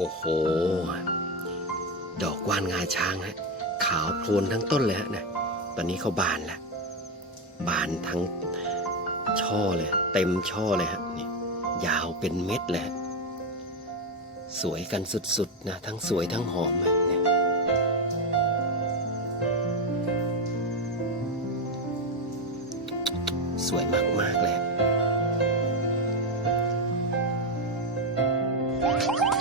โอ้โห ดอกว่านงาช้างฮะ ขาวโพลนทั้งต้นเลยฮะนะตอนนี้เขาบานแล้ว บานทั้งช่อเลย เต็มช่อเลยฮะนี่ยาวเป็นเม็ดเลยฮะสวยกันสุดๆนะ ทั้งสวยทั้งหอมเนี่ยสวยมากๆเลย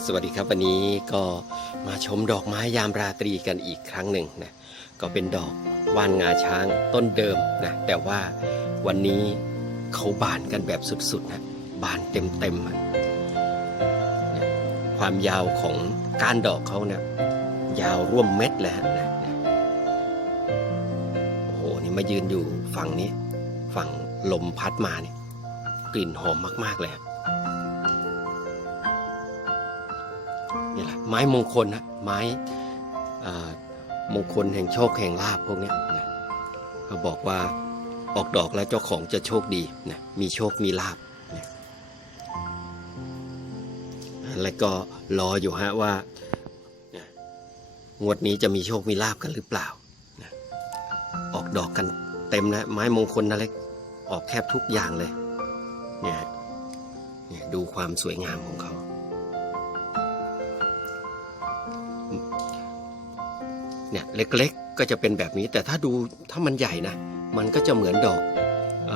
สวัสดีครับวันนี้ก็มาชมดอกไม้ยามราตรีกันอีกครั้งหนึ่งนะก็เป็นดอกว่านงาช้างต้นเดิมนะแต่ว่าวันนี้เขาบานกันแบบสุดๆนะบานเต็มๆความยาวของก้านดอกเขาเนี่ยยาวร่วมเม็ดเลยฮะนะนะโอ้โหนี่มายืนอยู่ฝั่งนี้ ฝั่งลมพัดมาเนี่ยกลิ่นหอมมากๆเลยฮะ นี่แหละไม้มงคลนะไม้มงคลแห่งโชคแห่งลาภพวกนี้นะเขาบอกว่าออกดอกแล้วเจ้าของจะโชคดีนะมีโชคมีลาภนะแล้วก็รออยู่ฮะว่านะงวดนี้จะมีโชคมีลาภกันหรือเปล่านะออกดอกกันเต็มนะไม้มงคลนะเล็กออกแทบทุกอย่างเลยเนะเนี่ยดูความสวยงามของเขา เนี่ยเล็กๆก็จะเป็นแบบนี้ แต่ถ้าดูถ้ามันใหญ่นะมันก็จะเหมือนดอกอ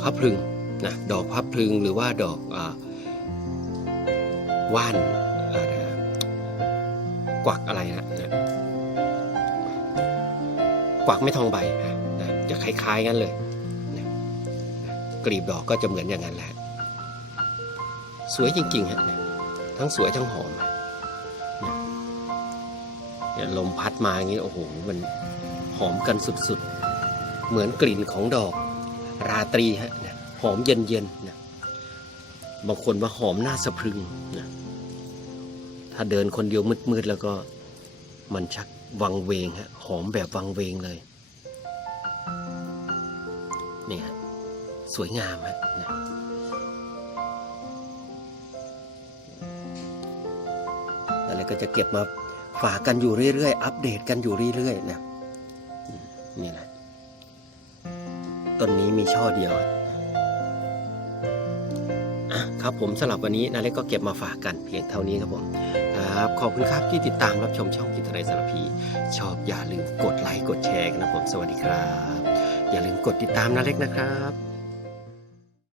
พับพลึงนะดอกพับพลึงหรือว่าดอกอว่านกวักอะไรนะนะกวักไม่ทองใบนะจะคล้ายๆกันเลยนะนะกลีบดอกก็จะเหมือนอย่างนั้นแหละ สวยจริงๆฮะนะทั้งสวยทั้งหอมี่ยลมพัดมาอย่างนี้โอ้โหมันหอมกันสุดๆ เหมือนกลิ่นของดอก ราตรีฮะนะหอมเย็นๆนะบางคนว่าหอมหน้าสะพรึงนะถ้าเดินคนเดียวมืดๆแล้วก็มันชักวังเวงฮะหอมแบบวังเวงเลยนี่ฮะสวยงามฮะนะอะไรก็จะเก็บมา ฝากกันอยู่เรื่อยๆ อัปเดตกันอยู่เรื่อยๆนะนี่แหละต้นนี้มีช่อเดียวครับผมสำหรับวันนี้นาเล็กก็เก็บมาฝากกันเพียงเท่านี้ครับผมครับขอบคุณครับที่ติดตามรับชมช่องกิตไรสารพี ชอบอย่าลืมกดไลค์กดแชร์นะผมสวัสดีครับ อย่าลืมกดติดตามนาเล็กนะครับ